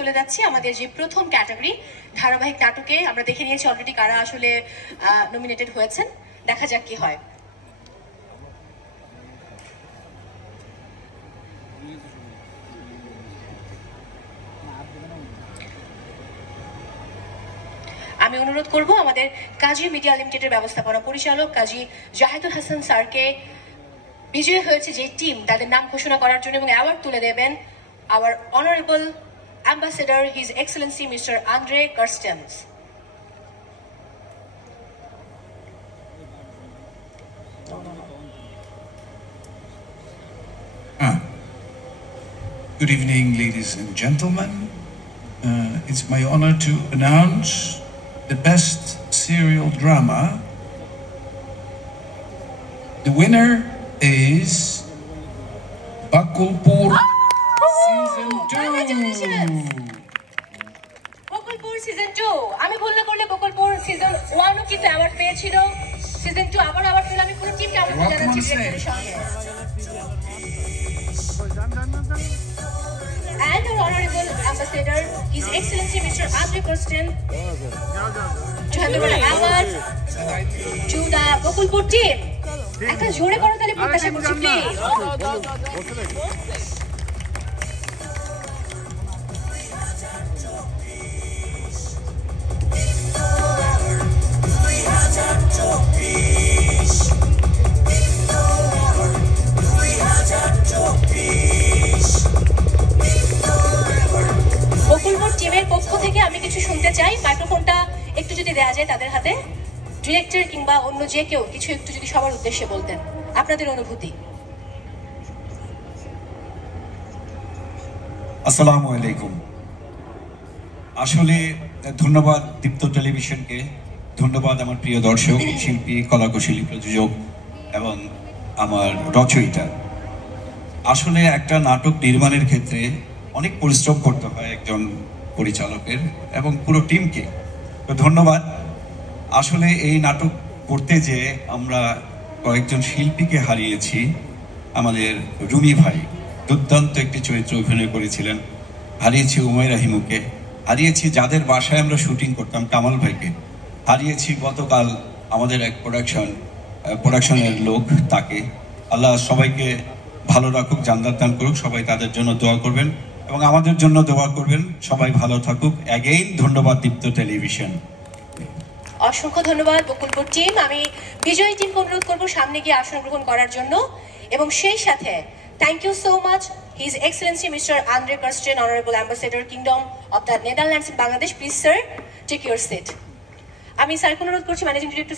চলে যাচ্ছি আমাদের যে প্রথম ক্যাটাগরি ধারাবাহিক নাটকে আমরা দেখে নিয়েছি অলরেডি কারা আসলে নমিনেটেড হয়েছেন। দেখা যাক কি হয়। আমি অনুরোধ করব আমাদের কাজী মিডিয়া লিমিটেডের ব্যবস্থাপনা পরিচালক কাজী জাহিদুল হাসান স্যারকে বিজয়ী হয়েছে যে টিম তাদের নাম ঘোষণা করার জন্য এবং অ্যাওয়ার্ড তুলে দেবেন hour honourable Ambassador, His Excellency Mr. Andre Karstens. Good evening, ladies and gentlemen. It's my honor to announce the best serial drama. The winner is Bakulpur Season 2. Bakulpur season 2 আমি ভুল না করলে বকুলপুর সিজন 1 ও কিন্তু অ্যাওয়ার্ড পেয়েছিল। Season 2 আবার award পেল। আমি পুরো টিমকে আমরা জানাচ্ছি ডিরেক্টরের সঙ্গে। And our honorable ambassador, His Excellency Mr. Andre Karsten, to hand over the award to the Bakulpur team. একটা জোরে করতালি প্রত্যাশা করছি প্লিজ। বকুলপুর টিমের পক্ষ থেকে আমি কিছু শুনতে চাই। মাইক্রোফোনটা একটু যদি দেওয়া যায় তাদের হাতে, ডিরেক্টর কিংবা অন্য যে কেউ কিছু একটু যদি সবার উদ্দেশ্যে বলতেন আপনাদের অনুভূতি। আসসালামু আলাইকুম। আসলে ধন্যবাদ দীপ্ত টেলিভিশনকে, ধন্যবাদ আমার প্রিয় দর্শক, শিল্পী, কলাকুশলী, প্রযোজক এবং আমার রচয়িতা। আসলে একটা নাটক নির্মাণের ক্ষেত্রে অনেক পরিশ্রম করতে হয় একজন পরিচালকের এবং পুরো টিমকে। তো ধন্যবাদ। আসলে এই নাটক করতে যে আমরা কয়েকজন শিল্পীকে হারিয়েছি। আমাদের রুমি ভাই দুর্দান্ত একটি চরিত্র অভিনয় করেছিলেন, হারিয়েছি উমাইরা হিমুকে, হারিয়েছি যাদের বাসায় আমরা শুটিং করতাম কামাল ভাইকে, হারিয়েছি গতকাল আমাদের এক প্রোডাকশনের লোক তাকে। আল্লাহ সবাইকে ভালো রাখুক, জান্নাত দান করুক। সবাই তাদের জন্য দোয়া করবেন এবং আমাদের জন্য দোয়া করবেন। সবাই ভালো থাকুক। অ্যাগেইন ধন্যবাদ দীপ্ত টেলিভিশন। অসংখ্য ধন্যবাদ বকুলপুর টিম। আমি বিজয়ী টিমকে অনুরোধ করবো সামনে গিয়ে আসন গ্রহণ করার জন্য এবং সেই সাথে thank you so much his excellency mister Andre Karsten, honourable ambassador kingdom of the Netherlands in Bangladesh. Please sir take your seat. আমি স্যারকে অনুরোধ করছি ম্যানেজিং ডিরেক্টর